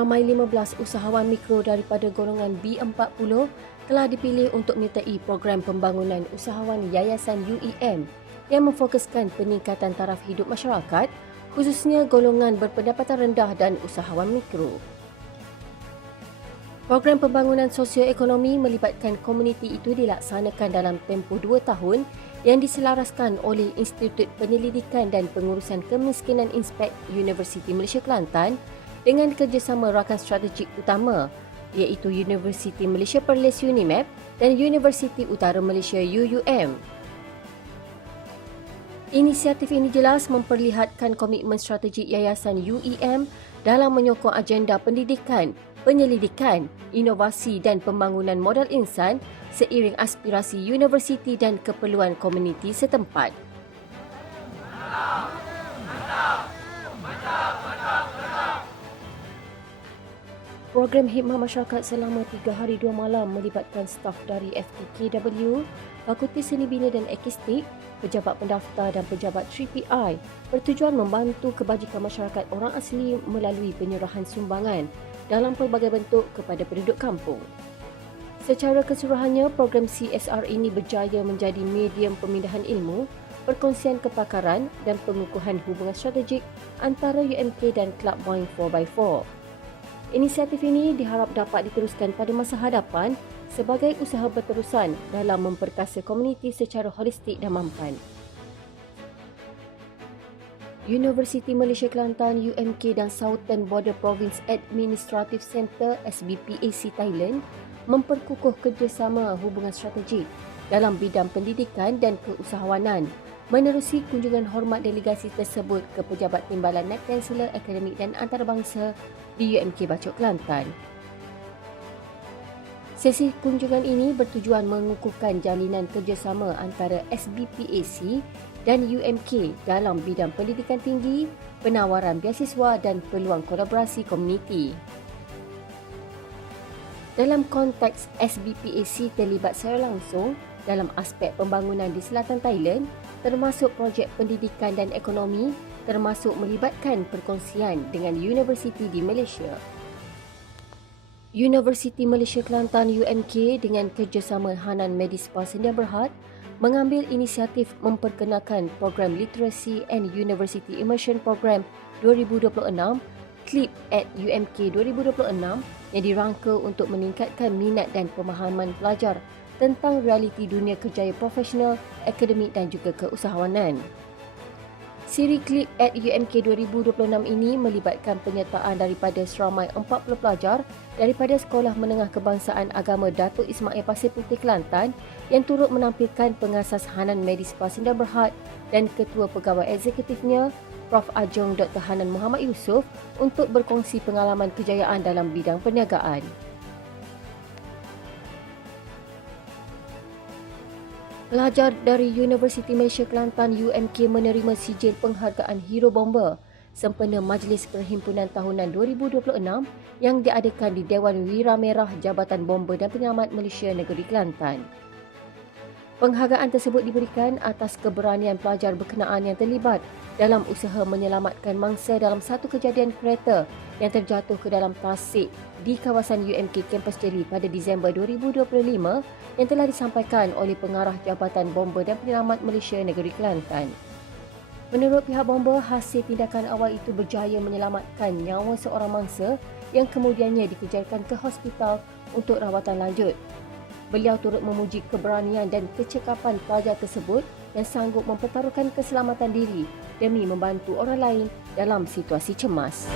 Seramai 15 usahawan mikro daripada golongan B40 telah dipilih untuk menyertai program pembangunan usahawan Yayasan UEM yang memfokuskan peningkatan taraf hidup masyarakat, khususnya golongan berpendapatan rendah dan usahawan mikro. Program pembangunan sosioekonomi melibatkan komuniti itu dilaksanakan dalam tempoh 2 tahun yang diselaraskan oleh Institut Penyelidikan dan Pengurusan Kemiskinan Inspek Universiti Malaysia Kelantan dengan kerjasama rakan strategik utama iaitu Universiti Malaysia Perlis UNIMAP dan Universiti Utara Malaysia UUM. Inisiatif ini jelas memperlihatkan komitmen strategik Yayasan UEM dalam menyokong agenda pendidikan, penyelidikan, inovasi dan pembangunan modal insan seiring aspirasi universiti dan keperluan komuniti setempat. Program khidmat masyarakat selama 3 hari 2 malam melibatkan staf dari FTKW, Fakulti Seni Bina dan Akistik, pejabat pendaftar dan pejabat 3PI bertujuan membantu kebajikan masyarakat orang asli melalui penyerahan sumbangan dalam pelbagai bentuk kepada penduduk kampung. Secara keseluruhannya, program CSR ini berjaya menjadi medium pemindahan ilmu, perkongsian kepakaran dan pengukuhan hubungan strategik antara UMK dan Kelab Boeing 4x4. Inisiatif ini diharap dapat diteruskan pada masa hadapan sebagai usaha berterusan dalam memperkasa komuniti secara holistik dan mampan. Universiti Malaysia Kelantan UMK dan Southern Border Province Administrative Centre SBPAC Thailand memperkukuh kerjasama hubungan strategik dalam bidang pendidikan dan keusahawanan menerusi kunjungan hormat delegasi tersebut ke Pejabat Timbalan Naib Kansela Akademik dan Antarabangsa di UMK Bachok Kelantan. Sesi kunjungan ini bertujuan mengukuhkan jalinan kerjasama antara SBPAC dan UMK dalam bidang pendidikan tinggi, penawaran beasiswa dan peluang kolaborasi komuniti. Dalam konteks SBPAC terlibat secara langsung dalam aspek pembangunan di selatan Thailand, termasuk projek pendidikan dan ekonomi, termasuk melibatkan perkongsian dengan universiti di Malaysia. Universiti Malaysia Kelantan UMK dengan kerjasama Hanan Medispa Sedia Berhad mengambil inisiatif memperkenalkan program Literacy and University Immersion Program 2026 CLIP at UMK 2026 yang dirangka untuk meningkatkan minat dan pemahaman pelajar tentang realiti dunia kerjaya profesional, akademik dan juga keusahawanan. Siri CLIP at UMK 2026 ini melibatkan penyertaan daripada seramai 40 pelajar daripada Sekolah Menengah Kebangsaan Agama Datuk Ismail Pasir Putih Kelantan yang turut menampilkan pengasas Hanan Medispa Sedia Berhad dan Ketua Pegawai Eksekutifnya Prof. Ajong Dr. Hanan Muhammad Yusof untuk berkongsi pengalaman kejayaan dalam bidang perniagaan. Pelajar dari Universiti Malaysia Kelantan UMK menerima sijil penghargaan Hero Bomber sempena Majlis Perhimpunan Tahunan 2026 yang diadakan di Dewan Wira Merah Jabatan Bomber dan Penyelamat Malaysia Negeri Kelantan. Penghargaan tersebut diberikan atas keberanian pelajar berkenaan yang terlibat dalam usaha menyelamatkan mangsa dalam satu kejadian kereta yang terjatuh ke dalam tasik di kawasan UMK Kampus Jeli pada Disember 2025 yang telah disampaikan oleh Pengarah Jabatan Bomber dan Penyelamat Malaysia Negeri Kelantan. Menurut pihak bomber, hasil tindakan awal itu berjaya menyelamatkan nyawa seorang mangsa yang kemudiannya dikejarkan ke hospital untuk rawatan lanjut. Beliau turut memuji keberanian dan kecekapan pelajar tersebut yang sanggup mempertaruhkan keselamatan diri demi membantu orang lain dalam situasi cemas.